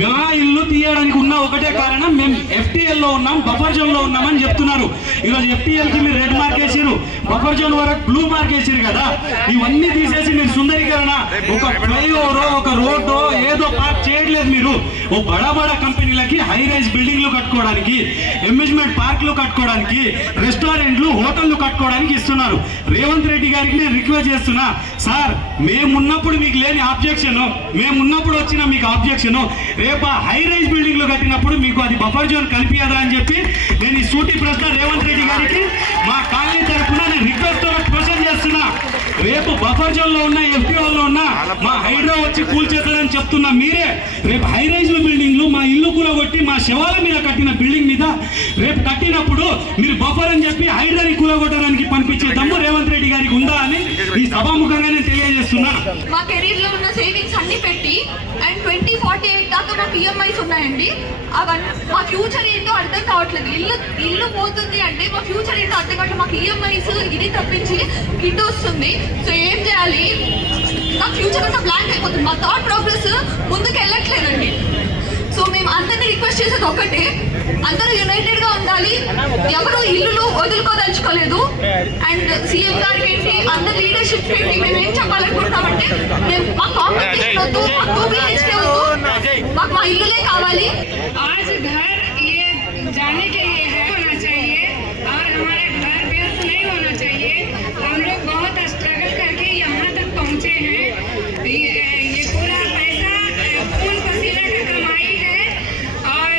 మా ఇల్లు తీయడానికి ఉన్న ఒకటే కారణం, మేము FTL లో ఉన్నాం, బఫర్ జోన్ లో ఉన్నామని చెప్తున్నారు. ఈరోజు FTL కి మీరు రెడ్ మార్క్ వేసారు, బఫర్ జోన్ వరకు బ్లూ మార్క్ వేసారు కదా. ఇవన్నీ తీసేసి మీరు సుందరీకరణ, ఒక ఫ్లైఓవర్, ఒక రోడ్డు ఏదో పార్క్ చేయట్లేదు. మీరు ఓ బడా బడా కంపెనీలకి హై రైజ్ బిల్డింగ్లు కట్టుకోవడానికి, అమ్యూజ్మెంట్ పార్క్లు కట్టుకోవడానికి, రెస్టారెంట్లు, హోటళ్లు కట్టుకోవడానికి ఇస్తున్నారు. రేవంత్ రెడ్డి గారికి నేను రిక్వెస్ట్ చేస్తున్నా, సార్ మేమున్నప్పుడు మీకు లేని ఆబ్జెక్షన్, మేమున్నప్పుడు వచ్చిన మీకు ఆబ్జెక్షన్, రేపు హై రైజ్ బిల్డింగ్లు కట్టినప్పుడు మీకు అది బఫర్ జోన్ కల్పియదా అని చెప్పి నేను ఈ సూటి ప్రశ్న రేవంత్ రెడ్డి గారికి మా కాలనీ తరఫున నేను రిక్వెస్ట్ క్వశ్చన్ చేస్తున్నా. రేపు బఫర్ జోన్ లో ఉన్న, FTO లో ఉన్న మా హైడ్రా వచ్చి కూల్చేస్తారని చెప్తున్నా మీరే. రేపు హై రైజ్ బిల్డింగ్లు మా ఇల్లు కూలగొట్టి మా శవాల మీద కట్టిన బిల్డింగ్ మీద రేపు కట్టినప్పుడు మీరు బఫర్ అని చెప్పి హైడ్రాని కూలగొట్టడానికి పంపించే దమ్ము రేవంత్ రెడ్డి గారికి ఉందా అని ఈ సభాముఖంగా నేను తెలియజేస్తున్నా. మా కెరీర్ లో ఉన్న సేవింగ్స్ అన్ని పెట్టి అండ్ 2048 దాకా మాకు EMIs ఉన్నాయండి. అవన్నీ మా ఫ్యూచర్ ఏంటో అర్థం కావట్లేదు. ఇల్లు పోతుంది అంటే మా ఫ్యూచర్ ఏంటో అర్థం కావట్లేదు. మాకు EMIs ఇది తప్పించి కిట్ వస్తుంది. సో ఏం చేయాలి? నా ఫ్యూచర్ అంతా బ్లాంక్ అయిపోతుంది. మా థాట్ ప్రోగ్రెస్ ముందుకు వెళ్ళట్లేదండి. సో మేము అందరినీ రిక్వెస్ట్ చేసేది ఒకటే, అందరూ యునైటెడ్ గా ఉండాలి. ఎవరు ఇల్లులు వదులుకోదలుచుకోలేదు. అండ్ సీఎం గారికి ఏంటి, అందరు లీడర్షిప్ ఏంటి, మేము ఏం చెప్పాలనుకుంటామంటే, మా కాంపిటీషన్ వద్దు, మా 2 BHK వద్దు, మాకు మా ఇల్లులే కావాలి. आज घर ये जाने के लिए है होना चाहिए और हमारा घर व्यर्थ नहीं होना चाहिए. हम लोग बहुत स्ट्रगल करके यहाँ तक पहुँचे हैं. ये पूरा पैसा खून पसीने का कमाई है और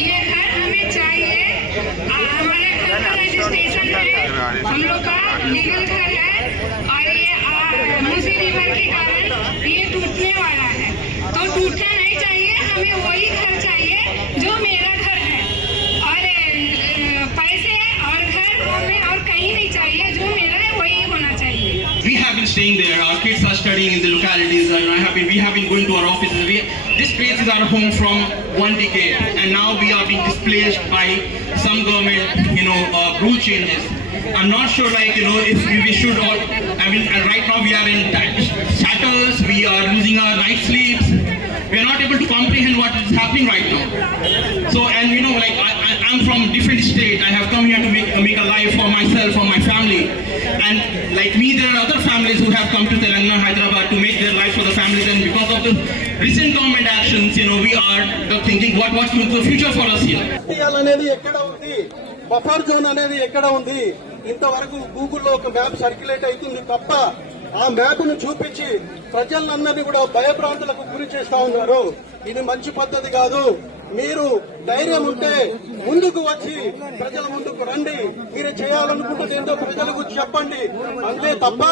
ये घर हमें चाहिए. हमारे घर का रजिस्ट्रेशन है, हम लोग का लीगल घर है और ये मूसी रिवर के कारण ये टूटने वाला है. तो टूटना नहीं चाहिए. हमें वही घर चाहिए जो मेरा घर है और पैसे और घर में और कहीं नहीं चाहिए. जो मेरा है वही होना चाहिए. We have been staying there. Our kids are studying in the localities. We have been going to our offices. This place is our home from 1 decade, and now we are being displaced by some government, rule changes. I'm not sure, if we should all. I mean, right now we are in shatters. We are losing our night sleeps. We are not able to comprehend what is happening right now. So, and I'm from different state. I have come here to make a life for myself, for my family. And like me, there are other families who have come to Telangana, Hyderabad to make their life for the families. And because of the recent government actions, we are thinking what's the future for us here. Buffer zone అనేది ఎక్కడ ఉంది? ఇంతవరకు గూగుల్లో ఒక map circulate అవుతుంది తప్ప ఆ map ను చూపించి ప్రజలందరినీ కూడా భయభ్రాంతులకు గురి చేస్తా ఉన్నారు. ఇది మంచి పద్ధతి కాదు. మీరు ధైర్యం ఉంటే ముందుకు వచ్చి ప్రజల ముందుకు రండి. మీరు చేయాలనుకుంటే ఏంటో ప్రజలకు చెప్పండి. అంతే తప్ప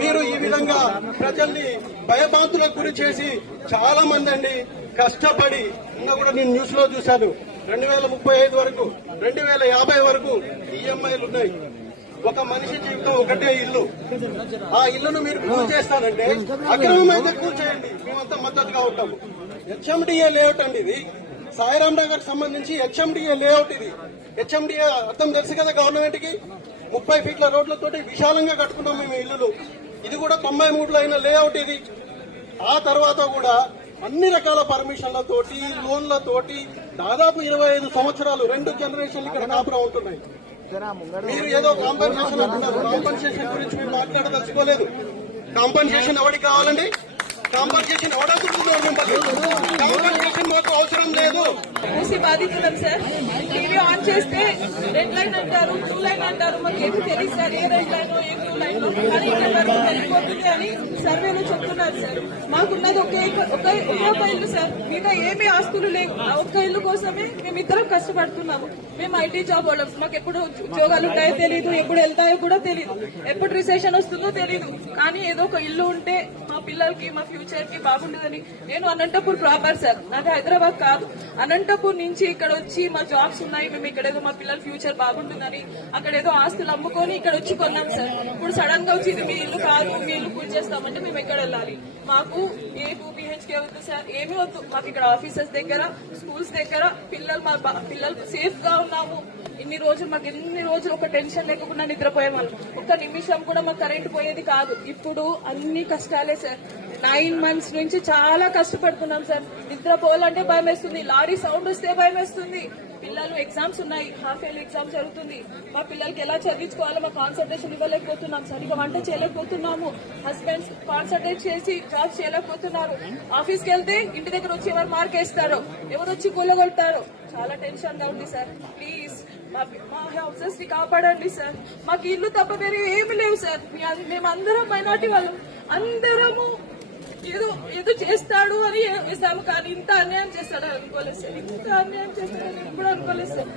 మీరు ఈ విధంగా ప్రజల్ని భయభ్రాంతులకు గురి చేసి చాలా మంది అండి కష్టపడి, ఇంకా కూడా నేను న్యూస్ లో చూశాను, 2035 వరకు 2050 వరకు EMIలు ఉన్నాయి. ఒక మనిషి జీవితం ఒకటే ఇల్లు. ఆ ఇల్లును మీరు కూల్ చేస్తారంటే అక్రమమైతే కూల్ చేయండి, మేమంతా మద్దతుగా ఉంటాము. HMDA లేఅవుట్ అండి ఇది. సాయిరాం నగర్ సంబంధించి HMDA లేఅవుట్ ఇది. HMDA అర్థం తెలుసు కదా గవర్నమెంట్ కి. 30 ఫీట్ల రోడ్లతోటి విశాలంగా కట్టుకున్నాం మేము ఇల్లులు. ఇది కూడా 93లో అయిన లేఅవుట్ ఇది. ఆ తర్వాత కూడా అన్ని రకాల పర్మిషన్లతోటి, లోన్లతోటి దాదాపు 25 సంవత్సరాలు 2 జనరేషన్లు ఇక్కడ కాపురం ఉంటున్నాయి. మీరు ఏదో కాంపన్సేషన్ అంటున్నారు. కాంపన్సేషన్ గురించి మీరు మాట్లాడదలుచుకోలేదు. కాంపన్సేషన్ ఎవరికి కావాలండి? కాంపన్సేషన్ ఎవడవుతుందో కాంపన్సేషన్ మాకు అవసరం లేదు. మూసి బాధితులం సార్. టీవీ ఆన్ చేస్తే రెడ్ లైన్ అంటారు, బ్లూ లైన్ అంటారు. మాకు ఏమి తెలియదు సార్, ఏ రెడ్ లైన్ ఏ బ్లూ లైన్ కానీ ఇక్కడ వరకు వెళ్ళిపోతుంది అని సర్వేలో చెప్తున్నారు సార్. మాకున్నది ఒక్క ఇల్లు సార్. మిగతా ఏమీ ఆస్తులు లేవు. ఆ ఒక్క ఇల్లు కోసమే మేమిద్దరం కష్టపడుతున్నాము. మేము IT జాబ్ వాళ్ళం. మాకు ఎప్పుడు ఉద్యోగాలు ఉంటాయో తెలియదు, ఎప్పుడు వెళ్తాయో కూడా తెలియదు, ఎప్పుడు రిసెషన్ వస్తుందో తెలియదు. కానీ ఏదో ఒక ఇల్లు ఉంటే మా పిల్లలకి, మా ఫ్యూచర్ కి బాగుండదని. నేను అనంతపూర్ ప్రాపర్ సార్, నాది హైదరాబాద్ కాదు. అనంతపూర్ నుంచి ఇక్కడ వచ్చి మా జాబ్స్ ఉన్నాయి, మేము ఇక్కడ ఏదో మా పిల్లల ఫ్యూచర్ బాగుంటుందని అక్కడ ఏదో ఆస్తులు అమ్ముకొని ఇక్కడ వచ్చి కొన్నాం సార్. ఇప్పుడు సడన్ గా వచ్చి ఇది మీ ఇల్లు కాదు, మీ ఇల్లు పూజ చేస్తామంటే మేము ఎక్కడ వెళ్ళాలి? మాకు ఏ 2 BHK కే వద్దు సార్, ఏమీ వద్దు మాకు ఇక్కడ ఆఫీసెస్ దగ్గర, స్కూల్స్ దగ్గర పిల్లలు సేఫ్ గా ఉన్నాము. ఇన్ని రోజులు ఒక టెన్షన్ లేకుండా నిద్రపోయే వాళ్ళు. ఒక్క నిమిషం కూడా మాకు కరెంట్ పోయేది కాదు. ఇప్పుడు అన్ని కష్టాలే సార్. 9 months నుంచి చాలా కష్టపడుతున్నాం సార్. నిద్రపోవాలంటే భయం వేస్తుంది, లారీ సౌండ్ వస్తే భయం వేస్తుంది. పిల్లలు ఎగ్జామ్స్ ఉన్నాయి, హాఫ్ ఇయర్లీ ఎగ్జామ్ జరుగుతుంది. మా పిల్లలకి ఎలా చదివించుకోవాలో మా కాన్సన్ట్రేషన్ ఇవ్వలేకపోతున్నాం సార్. ఇక వంట చేయలేకపోతున్నాము. హస్బెండ్స్ కాన్సన్ట్రేట్ చేసి జాబ్ చేయలేకపోతున్నారు. ఆఫీస్కి వెళ్తే ఇంటి దగ్గర వచ్చి ఎవరు మార్క్ వేస్తారో, ఎవరు వచ్చి కూలగొడతారో, చాలా టెన్షన్ గా ఉంది సార్. ప్లీజ్ మా హౌసెస్ ని కాపాడండి సార్. మాకు ఇల్లు తప్ప వేరే ఏమి లేవు సార్. మేమందరం మైనార్టీ వాళ్ళం, అందరము ఏదో చేస్తాడు అని వేసాము, కానీ ఇంత అన్యాయం చేస్తాడని అనుకోలేదు సార్. ఇంత అన్యాయం చేస్తాడని ఎప్పుడు అనుకోలేదు సార్.